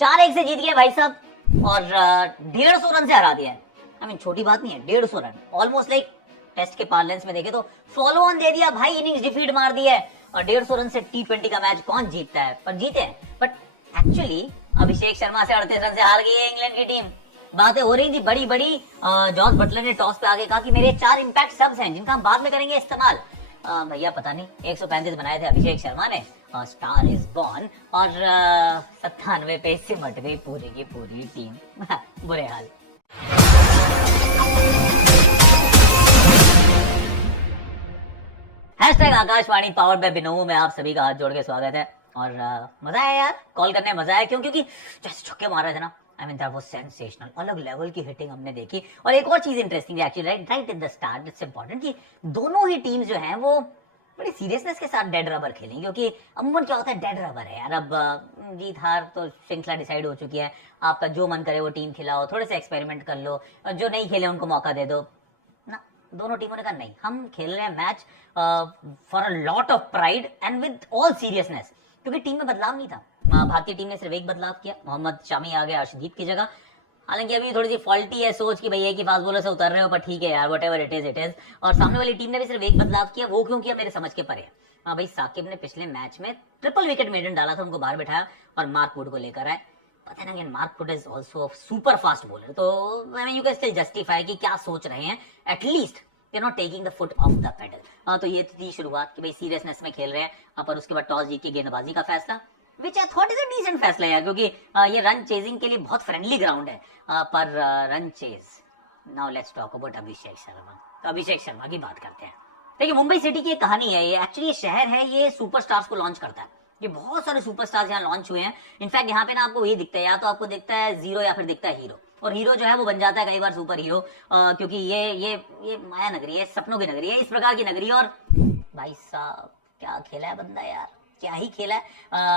4-1 से जीत गया भाई साहब और 150 रन से हरा दिया है। आई मीन छोटी बात नहीं है, 150 रन ऑलमोस्ट लाइक टेस्ट के पार्लेंस में देखे तो फॉलो ऑन दे दिया भाई, इनिंग्स डिफीट मार दी है। और 150 रन से T20 का मैच कौन जीतता है, पर जीते हैं। बट एक्चुअली अभिषेक शर्मा से 38 रन से हार गई है इंग्लैंड की टीम। बातें हो रही थी बड़ी बड़ी, जॉस बटलर ने टॉस पे आके कहा कि मेरे 4 इंपैक्ट सब्स हैं जिनका हम बाद में करेंगे इस्तेमाल। भैया पता नहीं 135 बनाए थे अभिषेक शर्मा ने, स्टार इज बॉर्न, और 97 पे सिमट गई पूरी की पूरी टीम। बुरे हाल। Hashtag Akashvani powered by Binomo में आप सभी का हाथ जोड़ के स्वागत है। और मजा आया यार, कॉल करने में मजा आया, क्योंकि जैसे छक्के मार रहे थे ना, I mean that was sensational. अलग लेवल की हिटिंग हमने देखी। और एक और चीज इंटरेस्टिंग है actually, right in the start, it's important कि दोनों ही टीम्स जो हैं वो बड़ी सीरियसनेस के साथ डेड रबर खेलेंगे, क्योंकि अमूमन क्या होता है, डेड रबर है यार। अब जीत हार तो श्रृंखला डिसाइड हो चुकी है, आपका जो मन करे वो टीम खिलाओ, थोड़े से एक्सपेरिमेंट कर लो, जो नहीं खेले उनको मौका दे दो ना। दोनों टीमों ने कहा नहीं, हम खेल रहे हैं match for a lot of pride and with all seriousness, क्योंकि टीम में बदलाव नहीं था। भारतीय टीम ने सिर्फ एक बदलाव किया, मोहम्मद शामी आ गया अर्शदीप की जगह। हालांकि अभी थोड़ी सी फॉल्टी है सोच कि भैया की फास्ट बॉलर से उतर रहे हो, पर ठीक है यार, व्हाटएवर इट इज। और सामने वाली टीम ने भी सिर्फ एक बदलाव किया, वो क्यों किया मेरे समझ के परे। हाँ भाई, साकिब ने पिछले मैच में ट्रिपल विकेट मेडन डाला था, उनको बाहर बिठाया और मार्क वुड को लेकर आए। पता नहीं, Mark Wood is also super fast bowler, तो यू कैन स्टिल जस्टिफाई कि क्या सोच रहे हैं, at least they not taking the foot of the pedal. हाँ, तो ये थी शुरुआत कि भाई सीरियसनेस में खेल रहे हैं। पर उसके बाद टॉस जीत के गेंदबाजी का फैसला, which I thought is a decent फैसला यार, क्योंकि ये रन चेजिंग के लिए बहुत फ्रेंडली ग्राउंड है। पर run chase, now let's talk about Abhishek Sharma. तो अभिषेक शर्मा की बात करते हैं। देखिए, मुंबई सिटी की एक कहानी है ये, एक्चुअली ये शहर है, ये सुपरस्टार्स को लॉन्च करता है। ये बहुत सारे सुपरस्टार्स यहाँ लॉन्च हुए हैं। इनफैक्ट यहाँ पे ना आपको ये दिखता है, या तो आपको दिखता है जीरो या फिर दिखता है हीरो, और हीरो जो है वो बन जाता है कई बार सुपर हीरो, क्योंकि ये माया नगरी है, सपनों की नगरी है, इस प्रकार की नगरी। और भाई साहब क्या खेला है बंदा यार, क्या ही खेला है।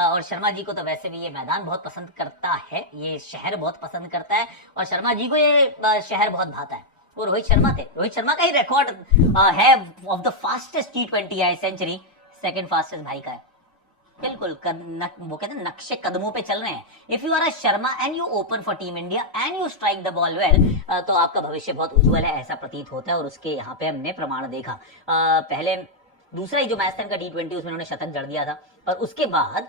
और शर्मा जी को तो वैसे भी ये मैदान बहुत पसंद करता है, ये शहर बहुत पसंद करता है, और शर्मा जी को ये शहर बहुत भाता है। वो रोहित शर्मा थे, रोहित शर्मा का ही रिकॉर्ड है of the fastest T20 century, second fastest भाई का है। बिल्कुल वो कहते हैं नक्शे कदमों पे चल रहे हैं। If you are a Sharma and you open for team India and you strike the ball well, तो आपका भविष्य बहुत उज्जवल है, ऐसा प्रतीत होता है। और उसके यहाँ पे हमने प्रमाण देखा। पहले दूसरा ही जो मैच था इनका T20, उसमें उन्होंने शतक जड़ दिया था, और उसके बाद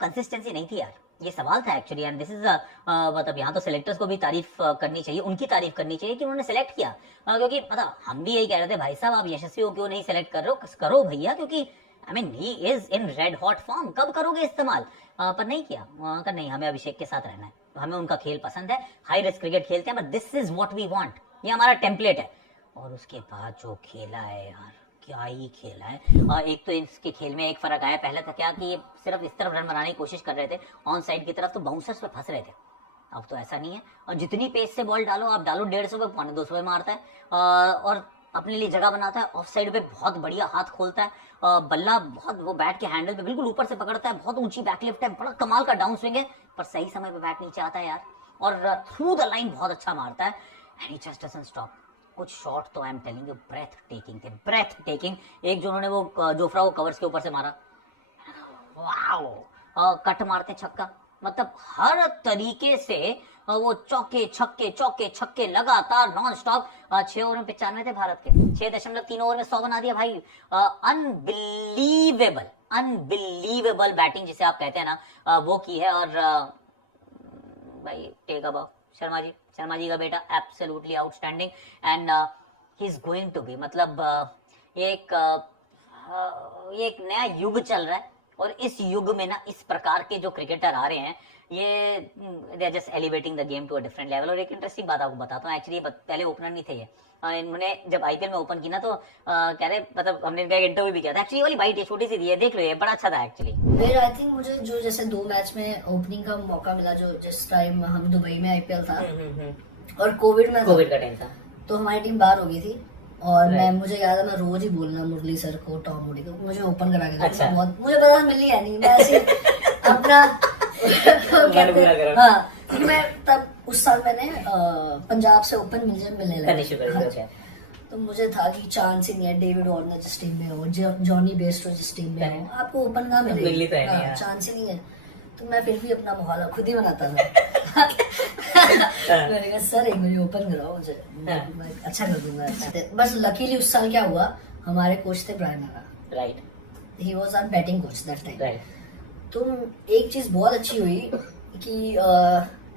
कंसिस्टेंसी नहीं थी यार, ये सवाल था एक्चुअली। एंड दिस इज मतलब यहाँ तो सेलेक्टर्स को भी तारीफ करनी चाहिए, उनकी तारीफ करनी चाहिए कि उन्होंने सेलेक्ट किया। क्योंकि मतलब हम भी यही कह रहे थे, भाई साहब आप यशस्वी हो क्यों नहीं सेलेक्ट करो भैया, क्योंकि I mean he is in red hot form, कब करोगे इस्तेमाल। पर नहीं किया, नहीं, हमें अभिषेक के साथ रहना है, हमें उनका खेल पसंद है, हाई रिस्क क्रिकेट खेलते हैं, but this is what we want, ये हमारा टेम्पलेट है। और उसके बाद जो खेला है यार, क्या ही खेला है। एक तो इसके खेल में एक फर्क आया, पहले था क्या कि ये सिर्फ इस तरफ रन बनाने की कोशिश कर रहे थे ऑन साइड की तरफ, तो बाउंसर्स पे फंस रहे थे। अब तो ऐसा नहीं है, और जितनी पेस से बॉल डालो, आप डालो 150 पे, 250 पे मारता है, और अपने लिए जगह बनाता है। ऑफ साइड पे बहुत बढ़िया हाथ खोलता है, बल्ला बहुत, वो बैट के हैंडल पे बिल्कुल ऊपर से पकड़ता है, बहुत ऊंची बैकलिफ्ट है, बड़ा कमाल का डाउन स्विंग है, पर सही समय पे बैट नीचे आता है यार, और थ्रू द लाइन बहुत अच्छा मारता है। And he just doesn't stop. कुछ शॉट तो I am telling you breathtaking थे, ब्रेथ टेकिंग। एक जो उन्होंने वो जोफ्रा को कवर्स के ऊपर से मारा, वाओ, कट मारते छक्का, मतलब हर तरीके से वो चौके छक्के लगातार नॉन स्टॉप। 6 ओवर में 95 थे भारत के, 6.3 ओवर में 100 बना दिया भाई। अनबिलीवेबल बैटिंग जिसे आप कहते हैं ना, वो की है। और भाई टेक अबव शर्मा जी का बेटा, absolutely outstanding. And he is going to be, मतलब एक नया युग चल रहा है, और इस युग में ना इस प्रकार के जो क्रिकेटर आ रहे हैं, ये they are just elevating the game to a different level. और एक इंटरेस्टिंग बात आपको बताता हूँ, एक्चुअली पहले ओपनर नहीं थे ये, इन्होंने जब IPL में ओपन की ना, तो कह रहे, मतलब हमने इनका एक इंटरव्यू भी किया था, एक्चुअली वाली बाइट छोटी सी थी, ये देख लो, ये बड़ा अच्छा था एक्चुअली। फिर आई थिंक मुझे जो जैसे 2 मैच में ओपनिंग का मौका मिला, जो जिस टाइम हम दुबई में IPL था और कोविड का टाइम था, तो हमारी टीम बाहर हो गई थी, और मुझे याद है मैं रोज ही बोलना मुरली सर को, टॉम मूडी को, मुझे ओपन करा के अच्छा। बहुत मुझे पता मिली है नहीं, मैं ऐसे अपना हाँ, क्योंकि मैं तब उस साल मैंने पंजाब से ओपन मिलने लगा, तो मुझे था कि चांस ही नहीं है, डेविड वार्नर जिस टीम में हो, जॉनी बेस्टो जिस टीम में हो, आपको ओपन कहाँ मिलेगी, चांस ही नहीं है। तो मैं फिर भी अपना मोहल्ला खुद ही बनाता था। मैंने कहा सर एक बार ओपन कराओ मुझे, मैं अच्छा कर दूंगा। बस लकीली उस साल क्या हुआ, हमारे कोच थे Brian Lara, right, he was our batting coach that time. Right, तो एक चीज बहुत अच्छी हुई कि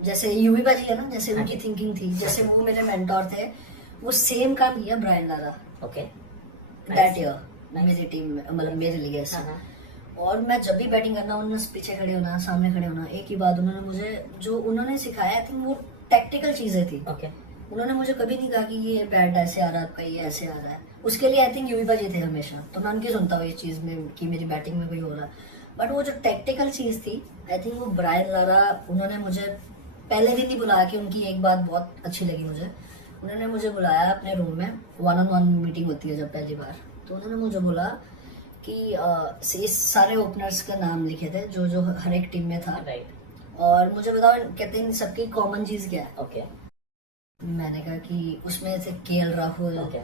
जैसे यूवी बाजी है ना, जैसे उनकी थिंकिंग थी, जैसे वो मेरे मेंटोर थे, वो सेम काम किया Brian Lara okay, that year मेरी टीम में, मतलब मेरे लिए ऐसा। और मैं जब भी बैटिंग करना, उन्होंने पीछे खड़े होना, सामने खड़े होना, एक ही बात उन्होंने मुझे जो उन्होंने सिखाया, आई थिंक वो टैक्टिकल चीजें थी। ओके, उन्होंने मुझे कभी नहीं कहा कि ये बैट ऐसे आ रहा है आपका, ये ऐसे आ रहा है। उसके लिए आई थिंक यूवी बाजी थे हमेशा, तो मैं उनकी सुनता हूँ ये चीज में कि मेरी बैटिंग में कोई हो रहा है। बट वो जो टेक्निकल चीज थी, आई थिंक वो ब्रायन लारा, उन्होंने मुझे पहले दिन ही बुलाया कि उनकी एक बात बहुत अच्छी लगी मुझे। उन्होंने मुझे बुलाया अपने रूम में, 1-on-1 मीटिंग होती है जब पहली बार, तो उन्होंने मुझे बोला कि इस सारे ओपनर्स का नाम लिखे थे जो जो हर एक टीम में था, राइट, और मुझे बताओ कहते हैं सबकी कॉमन चीज क्या है। ओके, मैंने कहा कि उसमें से KL Rahul, okay,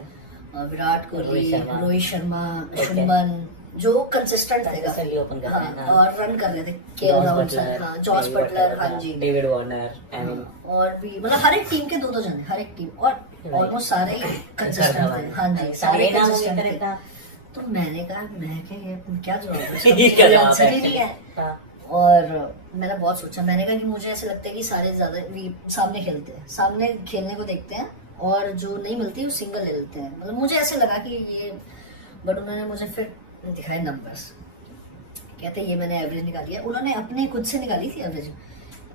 Virat Kohli, Rohit Sharma, Okay. Shubman, जो कंसिस्टेंट थे Consistently open कर रहे हैं, हाँ, हाँ। और रन कर रहे थे। केएल राहुल सर, हाँ, जॉस बटलर, हाँ जी, डेविड वार्नर, आई मीन और भी मतलब हर एक टीम के दो जने, हर एक टीम, और Right. ऑलमोस्ट सारे कंसिस्टेंट थे। हाँ जी, सारे कंसिस्टेंट थे। तो मैंने कहा मैं क्या जवाब दूं इसका? क्या कोई जवाब आंसर ही है? नहीं है। हाँ, और मैंने बहुत सोचा, मैंने कहा कि मुझे ऐसा लगता है कि सारे ज्यादा सामने खेलते हैं, सामने खेलने को देखते हैं, और जो नहीं मिलती वो सिंगल ले लेते हैं, मतलब मुझे ऐसे लगा कि ये। बट उन्होंने मुझे फिर दिखाए नंबर्स, कहते ये मैंने एवरेज निकाली है, उन्होंने अपने खुद से निकाली थी एवरेज।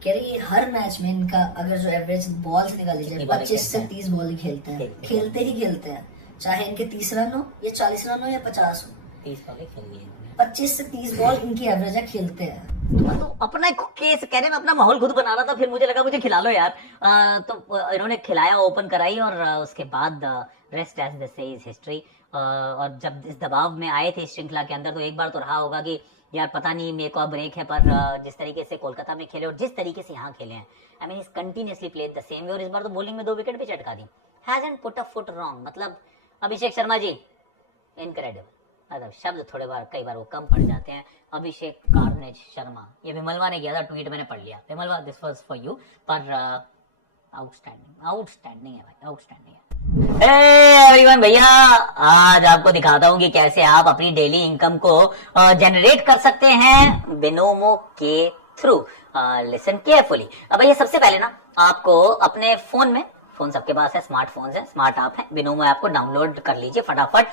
कह रही हर मैच में इनका अगर जो एवरेज बॉल से निकाली जाए, 25 से 30 बॉल ही खेलते हैं, खेलते ही खेलते हैं, चाहे इनके 30 रन हो या 40 रन हो या 50 हो, 30 बॉलें खेल ली 25 से 30 बॉल इनकी एवरेज है, खेलते हैं। तो अपना केस कहने में अपना माहौल खुद बना रहा था, फिर मुझे लगा मुझे खिला लो यार। तो इन्होंने खिलाया, ओपन कराई, और उसके बाद रेस्ट एज द से इज हिस्ट्री। और जब इस दबाव में आए थे इस श्रृंखला के अंदर, तो एक बार तो रहा होगा कि यार पता नहीं मेरे को अब ब्रेक है, पर जिस तरीके से कोलकाता में खेले और जिस तरीके से यहाँ खेले हैं, I mean is continuously played the same way, और इस बार तो बॉलिंग में 2 विकेट भी चटका दी, hasn't put a foot wrong. मतलब अभिषेक शर्मा जी इनक्रेडिबल, मतलब शब्द थोड़े बार कई बार वो कम पड़ जाते हैं। अभिषेक कार्नेज शर्मा, ये विमलवा ने किया था, ट्वीट मैंने पढ़ लिया, विमलवा दिस वाज फॉर यू, पर आउटस्टैंडिंग, आउटस्टैंडिंग है भाई, आउटस्टैंडिंग है। एवरीवन भैया, आज आपको दिखाता हूँ कि कैसे आप अपनी डेली इनकम को जनरेट कर सकते हैं बिनोमो के थ्रू। Listen carefully. अब भैया सबसे पहले ना आपको अपने फोन में, फोन सबके पास है, स्मार्टफोन्स है, स्मार्ट ऐप है, बिनोमो ऐप को डाउनलोड कर लीजिए फटाफट।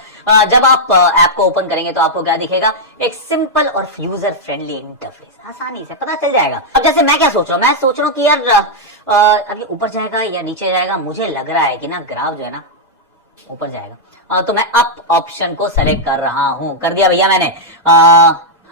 जब आप ऐप को ओपन करेंगे तो आपको क्या दिखेगा, एक सिंपल और यूजर फ्रेंडली इंटरफेस, आसानी से पता चल जाएगा। अब जैसे मैं क्या सोच रहा हूँ, मैं सोच रहा हूँ कि यार अब ये ऊपर जाएगा या नीचे जाएगा, मुझे लग रहा है कि ना ग्राफ जो है ना ऊपर जाएगा। तो मैं अप ऑप्शन को सेलेक्ट कर रहा हूं, कर दिया भैया मैंने।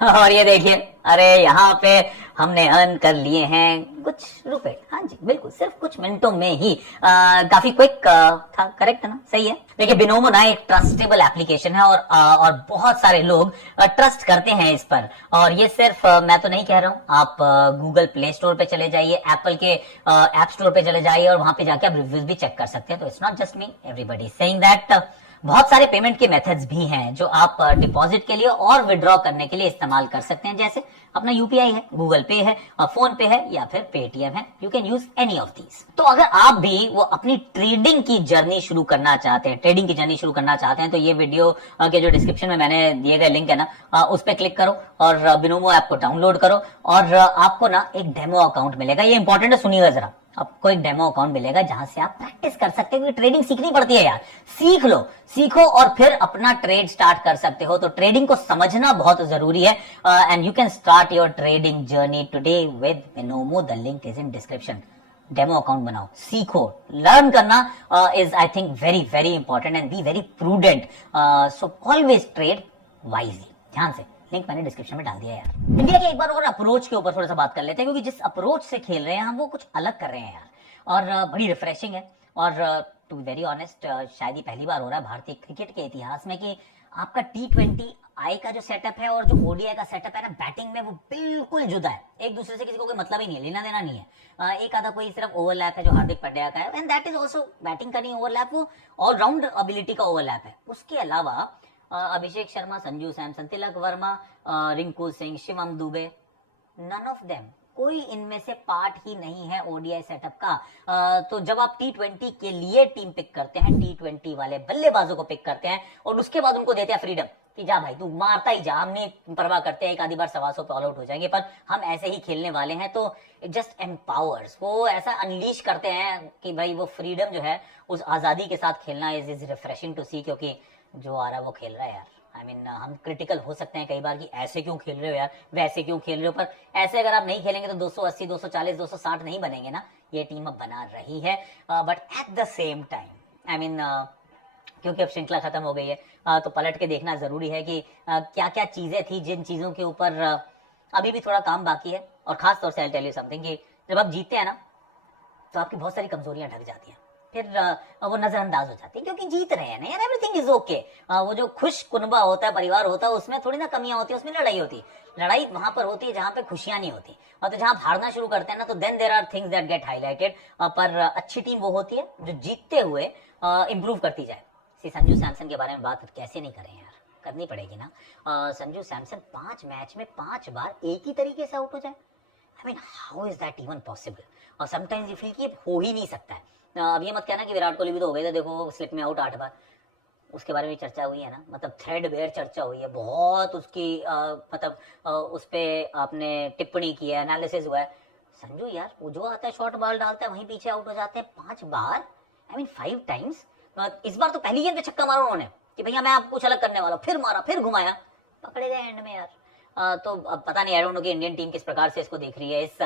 और ये देखिए, अरे यहाँ पे हमने अर्न कर लिए हैं कुछ रुपए। हाँ जी बिल्कुल, सिर्फ कुछ मिनटों में ही। काफी क्विक था, करेक्ट है ना, सही है। देखिए बिनोमो ना एक ट्रस्टेबल एप्लीकेशन है, और बहुत सारे लोग ट्रस्ट करते हैं इस पर। और ये सिर्फ मैं तो नहीं कह रहा हूँ, आप गूगल प्ले स्टोर पे चले जाइए, एप्पल के ऐप स्टोर पे चले जाइए, और वहां पे जाके आप रिव्यूज भी चेक कर सकते हैं। तो it's not just me, everybody saying that. बहुत सारे पेमेंट के मेथड्स भी हैं जो आप डिपॉजिट के लिए और विड्रॉ करने के लिए इस्तेमाल कर सकते हैं, जैसे अपना यूपीआई है, गूगल पे है, फोन पे है, या फिर पेटीएम है। You can use any of these. तो अगर आप भी वो अपनी ट्रेडिंग की जर्नी शुरू करना चाहते हैं, ट्रेडिंग की जर्नी शुरू करना चाहते हैं, तो ये वीडियो के जो डिस्क्रिप्शन में मैंने दिए गए लिंक है ना, उस पर क्लिक करो और बिनोमो ऐप को डाउनलोड करो, और आपको ना एक डेमो अकाउंट मिलेगा। ये इंपॉर्टेंट है, सुनिएगा जरा। आपको एक डेमो अकाउंट मिलेगा जहां से आप प्रैक्टिस कर सकते हैं, क्योंकि ट्रेडिंग सीखनी पड़ती है यार। सीख लो, सीखो और फिर अपना ट्रेड स्टार्ट कर सकते हो। तो ट्रेडिंग को समझना बहुत जरूरी है, and you can start your trading journey today with Binomo. The link is in description. Demo account बनाओ, सीखो, लर्न करना is I think very very important, and be very prudent. So always trade wisely. ध्यान से, link मैंने description में डाल दिया यार। इंडिया के एक बार और अप्रोच के ऊपर थोड़ा सा बात कर लेते हैं, क्योंकि जिस अप्रोच से खेल रहे हैं हम वो कुछ अलग कर रहे हैं यार, और बड़ी रिफ्रेशिंग है। और टू बी वेरी ऑनेस्ट, शायद ही पहली बार हो रहा है भारतीय क्रिकेट के इतिहास में कि आपका T20I का जो सेटअप है और जो ODI का सेटअप है ना, बैटिंग में वो बिल्कुल जुदा है। एक दूसरे से किसी को कोई मतलब ही नहीं है, लेना देना नहीं है। एक आधा कोई सिर्फ ओवरलैप है जो हार्दिक पांड्या का है, and that is also batting का नहीं ओवरलैप, वो ऑलराउंड एबिलिटी का ओवरलैप है। उसके अलावा Abhishek Sharma, Sanju Samson, Tilak Varma, Rinku Singh, Shivam Dube, none of them, कोई इनमें से पार्ट ही नहीं है ओडीआई सेटअप का। तो जब आप T20 के लिए टीम पिक करते हैं, T20 वाले बल्लेबाजों को पिक करते हैं और उसके बाद उनको देते हैं फ्रीडम कि जा भाई तू मारता ही जा, हम नहीं परवाह करते हैं, एक आधी बार 125 पे ऑल आउट हो जाएंगे पर हम ऐसे ही खेलने वाले हैं, तो इट जस्ट एम्पावर्स, वो ऐसा अनलीश करते हैं कि भाई वो फ्रीडम जो है उस आज़ादी के साथ खेलना इज रिफ्रेशिंग टू सी, क्योंकि जो आ रहा है वो खेल रहा है यार। आई मीन हम क्रिटिकल हो सकते हैं कई बार कि ऐसे क्यों खेल रहे हो यार, वैसे क्यों खेल रहे हो, पर ऐसे अगर आप नहीं खेलेंगे तो 280, 240, 260 नहीं बनेंगे ना, ये टीम अब बना रही है। But at the same time I mean क्योंकि अब श्रृंखला खत्म हो गई है, तो पलट के देखना जरूरी है कि क्या क्या चीजें थी जिन चीजों के ऊपर अभी भी थोड़ा काम बाकी है। और खास तौर से आई टेल यू समथिंग कि जब आप जीतते हैं ना तो आपकी बहुत सारी कमजोरियां ढक जाती हैं, फिर वो नजरअंदाज हो जाती है, क्योंकि जीत रहे हैं ना यार, एवरीथिंग इज ओके। वो जो खुश कुनबा होता है, परिवार होता है, उसमें थोड़ी ना कमियां होती है, उसमें लड़ाई होती है। लड़ाई वहां पर होती है जहां पे खुशियां नहीं होती, और तो जहां आप हारना शुरू करते हैं ना तो then there are things that get highlighted. पर अच्छी टीम वो होती है जो जीतते हुए इंप्रूव करती जाए। संजू सैमसन के बारे में बात कैसे नहीं करें यार, करनी पड़ेगी ना। संजू सैमसन 5 मैच में 5 बार एक ही तरीके से आउट हो जाए, I mean how is that even possible. और समटाइम्स यू फील कि हो ही नहीं सकता है। अब ये मत कहना कि विराट कोहली भी तो हो गए थे, देखो स्लिप में आउट 8 बार, उसके बारे में चर्चा हुई है ना, मतलब थ्रेड बेयर चर्चा हुई है बहुत उसकी, मतलब उस पर आपने टिप्पणी की है, एनालिसिस हुआ है। संजू यार वो जो आता है शॉर्ट बॉल डालता है वहीं पीछे आउट हो जाते हैं 5 बार, आई मीन 5 टाइम्स। इस बार तो पहली गेंद पे छक्का मारा उन्होंने कि भैया मैं आपको कुछ अलग करने वाला हूँ, फिर मारा, फिर घुमाया, पकड़े गए एंड में यार। तो अब पता नहीं, आई डोंट नो कि इंडियन टीम किस प्रकार से इसको देख रही है, इस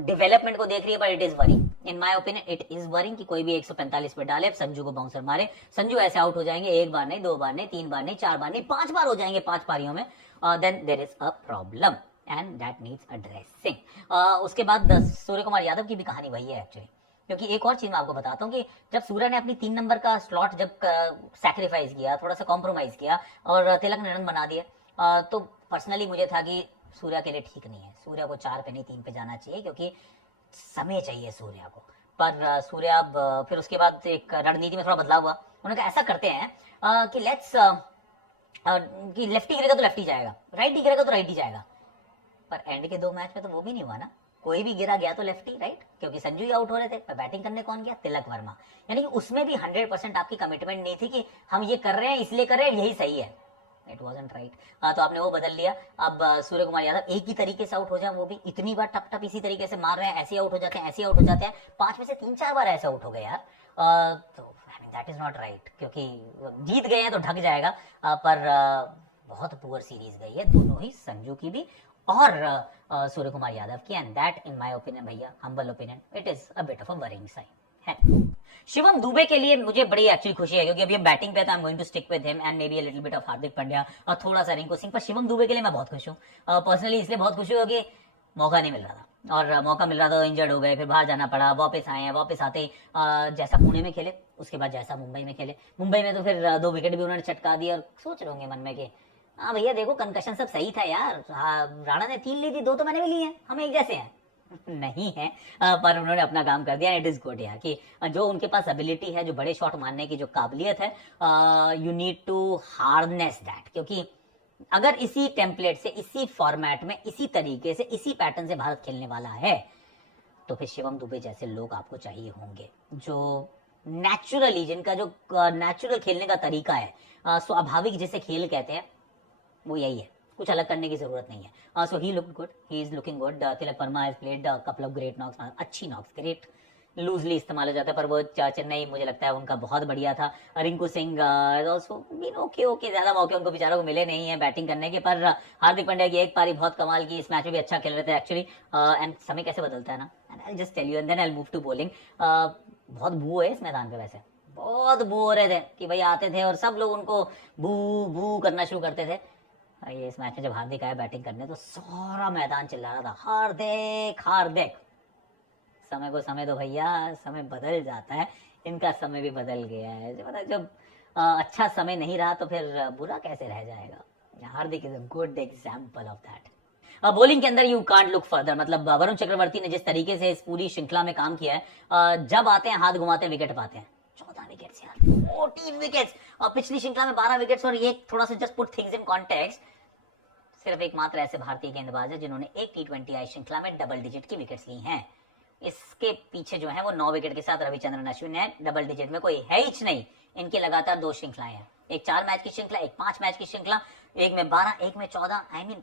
डेवलपमेंट को देख रही है, but it is worrying in my opinion, it is worrying कि कोई भी 145 पे डाले, संजू को बाउंसर मारे, संजू ऐसे आउट हो जाएंगे 1 बार नहीं, 2 बार नहीं, 3 बार नहीं, 4 बार नहीं, 5 बार हो जाएंगे 5 पारियों में, then there is a problem and that needs addressing. उसके बाद सूर्य कुमार यादव की भी कहानी वही है एक्चुअली, क्योंकि एक और चीज मैं आपको बताता हूँ कि जब सूर्य ने अपनी 3 नंबर का स्लॉट जब सैक्रिफाइस किया, थोड़ा सा कॉम्प्रोमाइज किया और तिलक ने रन बना दिए, तो पर्सनली मुझे था कि सूर्य के लिए ठीक नहीं है, सूर्य को 4 पे नहीं 3 पे जाना चाहिए, क्योंकि समय चाहिए सूर्य को। पर सूर्य अब फिर उसके बाद एक रणनीति में थोड़ा बदलाव हुआ, उन्होंने कहा ऐसा करते हैं कि लेट्स कि लेफ्टी गिरेगा तो लेफ्टी जाएगा, राइट ही गिरेगा तो राइट ही जाएगा। पर एंड के 2 मैच में तो वो भी नहीं हुआ ना, कोई भी गिरा गया तो लेफ्टी राइट, क्योंकि संजू ही आउट हो रहे थे, पर बैटिंग करने कौन गया, तिलक वर्मा। यानी कि उसमें भी 100% आपकी कमिटमेंट नहीं थी कि हम ये कर रहे हैं इसलिए कर रहे हैं यही सही है, इट वॉजंट राइट। तो आपने वो बदल लिया। अब सूर्य कुमार यादव एक ही तरीके से आउट हो जाए, वो भी इतनी बार टप टप इसी तरीके से मार रहे हैं, ऐसे आउट हो जाते हैं, ऐसे आउट हो जाते हैं, 5 में से 3-4 बार ऐसे आउट हो गए यार। तो I mean that is not right, क्योंकि जीत गए हैं तो ढक जाएगा, पर बहुत पुअर सीरीज गई है दोनों ही, संजू की भी और सूर्य कुमार यादव की, and that in my opinion भैया, humble opinion, it is a bit of a worrying sign है। शिवम दुबे के लिए मुझे बड़ी एक्चुअली खुशी है, क्योंकि अभी हम बैटिंग पे, तो I am going to stick with him and maybe a little bit of Hardik Pandya और थोड़ा सा रिंकू सिंह, पर शिवम दुबे के लिए मैं बहुत खुश हूँ पर्सनली। इसलिए बहुत खुश हूँ कि मौका नहीं मिल रहा था, और मौका मिल रहा था तो इंजर्ड हो गए, फिर बाहर जाना पड़ा, वापस आए हैं, वापस आते ही जैसा पुणे में खेले, उसके बाद जैसा मुंबई में खेले, मुंबई में तो फिर 2 विकेट भी उन्होंने चटका दिया, और सोच रहे होंगे मन में कि हाँ भैया देखो कंकशन सब सही था यार, राणा ने 3 ली थी, 2 तो मैंने भी ली है, हम एक जैसे हैं नहीं है। पर उन्होंने अपना काम कर दिया, इट इज गुड यार, कि जो उनके पास एबिलिटी है, जो बड़े शॉट मारने की जो काबिलियत है, you need to harness that, क्योंकि अगर इसी टेम्पलेट से, इसी फॉर्मेट में, इसी तरीके से, इसी पैटर्न से भारत खेलने वाला है, तो फिर शिवम दुबे जैसे लोग आपको चाहिए होंगे, जो नेचुरली, जिनका जो नेचुरल खेलने का तरीका है, स्वाभाविक जिसे खेल कहते हैं, वो यही है, कुछ अलग करने की जरूरत नहीं है। So he looked good, he is looking good. Tilak Varma has played couple of great knocks, अच्छी नॉक्स, ग्रेट लूजली इस्तेमाल हो जाता है, पर वो चेन्नई मुझे लगता है उनका बहुत बढ़िया था। Rinku Singh also been okay okay, ज्यादा मौके उनको बेचारों को मिले नहीं है बैटिंग करने के, पर हार्दिक पांड्या की एक पारी बहुत कमाल की, इस मैच में भी अच्छा खेल रहे थे एक्चुअली। एंड समय कैसे बदलता है ना, and I just tell you and then I will move to bowling. बहुत बू है इस मैदान पे, वैसे बहुत बू हो रहे थे कि भाई आते थे और सब लोग उनको बू बू करना शुरू करते थे। ये इस मैच में जब हार्दिक आया बैटिंग करने तो सारा मैदान चिल्ला रहा था हार्दिक हार्दिक। समय को समय दो भैया, समय बदल जाता है, इनका समय भी बदल गया है। मतलब जब अच्छा समय नहीं रहा तो फिर बुरा कैसे रह जाएगा। Hardik is a good example of that. Bowling के अंदर यू कांट लुक फर्दर, मतलब वरुण चक्रवर्ती ने जिस तरीके से इस पूरी श्रृंखला में काम किया है, जब आते हैं हाथ घुमाते हैं विकेट पाते हैं। 14 विकेट्स यार, 14 विकेट्स, और पिछली श्रृंखला में 12 विकेट्स, और ये थोड़ा सा just put things in context, सिर्फ एकमात्र ऐसे भारतीय गेंदबाज है जिन्होंने एक T20 आई श्रृंखला में डबल डिजिट की विकेट्स ली हैं। इसके पीछे जो है वो 9 विकेट के साथ रविचंद्रन अश्विन है, डबल डिजिट में कोई है ही नहीं। इनकी लगातार 2 श्रृंखलाएं हैं, एक 4 मैच की श्रृंखला, एक 5 मैच की श्रृंखला, एक में 12, एक में 14। I mean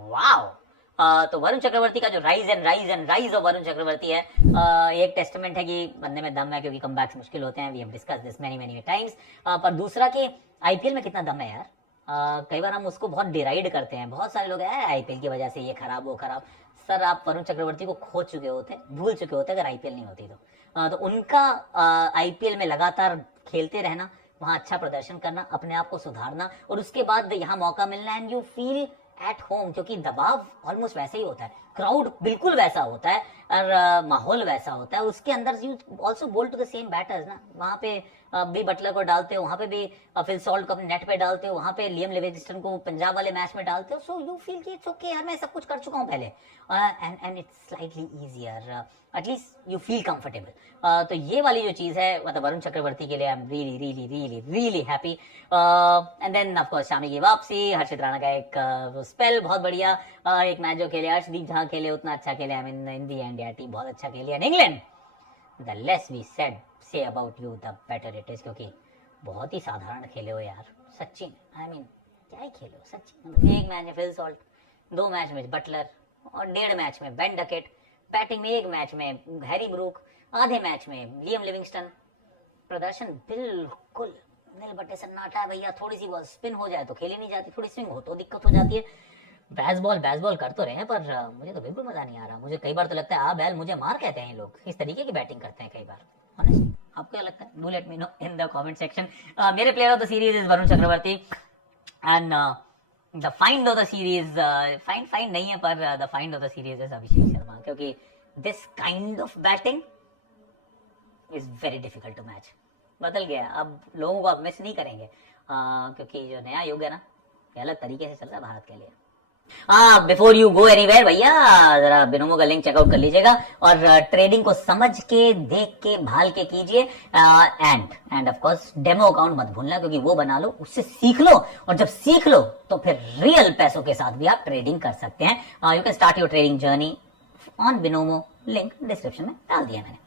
wow. तो वरुण चक्रवर्ती का जो राइज ऑफ वरुण चक्रवर्ती है, एक टेस्टमेंट है कि बंदे में दम है, क्योंकि कमबैक्स मुश्किल होते हैं। We have discuss this many times. पर दूसरा कि आईपीएल में कितना दम है यार। कई बार हम उसको बहुत डिराइड करते हैं, बहुत सारे लोग हैं आईपीएल की वजह से ये खराब वो खराब। सर आप वरुण चक्रवर्ती को खो चुके होते, भूल चुके होते अगर आईपीएल नहीं होती तो उनका आईपीएल में लगातार खेलते रहना, वहां अच्छा प्रदर्शन करना, अपने आप को सुधारना और उसके बाद यहाँ मौका मिलना, and you feel at home, क्योंकि दबाव ऑलमोस्ट वैसे ही होता है, क्राउड बिल्कुल वैसा होता है और माहौल वैसा होता है। उसके अंदर यू ऑल्सो बोल टू द सेम बैटर्स ना, वहां पे भी बटलर को डालते हो, वहां पे भी फिल सॉल्ट को अपने नेट पे डालते हो, वहां पे लियम लिविंगस्टन को पंजाब वाले मैच में डालते हो। सो यू फील कि इट्स ओके यार, मैं सब कुछ कर चुका हूं पहले, and it's slightly easier, at least you feel comfortable. तो ये वाली जो चीज है मतलब वरुण चक्रवर्ती के लिए I am really happy. And then of course Shami की वापसी, हर्षित राणा का एक स्पेल बहुत बढ़िया, एक मैच जो खेले हर्षदीप जहां खेले उतना अच्छा खेले। I mean in the end team बहुत अच्छा खेली। And England, the less we said say about you the better it is, क्योंकि बहुत ही साधारण खेले हो यार सचिन। आई मीन क्या ही खेले हो सचिन। एक मैच में फिल सॉल्ट, 2 मैच में बटलर और 1.5 मैच में बेन डकेट, बैटिंग में 1 मैच में हैरी ब्रूक, आधे मैच में लियम लिविंगस्टन। प्रदर्शन बिल्कुल नील बट्टे सन्नाटा है भैया। थोड़ी सी बॉल स्पिन हो जाए तो खेली नहीं जाती, थोड़ी स्विंग हो तो दिक्कत हो जाती है। बैस बॉल कर तो रहे हैं, पर मुझे तो बिल्कुल मजा नहीं आ रहा। मुझे कई बार तो लगता है बैल मुझे मार कहते हैं लोग, इस तरीके की बैटिंग करते हैं कई बार। ऑनेस्टली आपको क्या लगता है? Do let me know in the comment section. मेरे player of the series is Varun Chakravarthy and the find of the series, find नहीं है, पर the find of the series is Abhishek Sharma, क्योंकि this kind of batting is very difficult to match. बदल गया, अब लोगों को अब मिस नहीं करेंगे, क्योंकि जो नया युग है ना, ये अलग तरीके से चल रहा है भारत के लिए। बिफोर यू गो एनीवेयर भैया, जरा बिनोमो का लिंक चेकआउट कर लीजिएगा और ट्रेडिंग को समझ के, देख के, भाल के कीजिए। End of course demo account मत भूलना, क्योंकि वो बना लो, उससे सीख लो, और जब सीख लो तो फिर रियल पैसों के साथ भी आप ट्रेडिंग कर सकते हैं। You can start your trading journey on Binomo, link description में डाल दिया मैंने।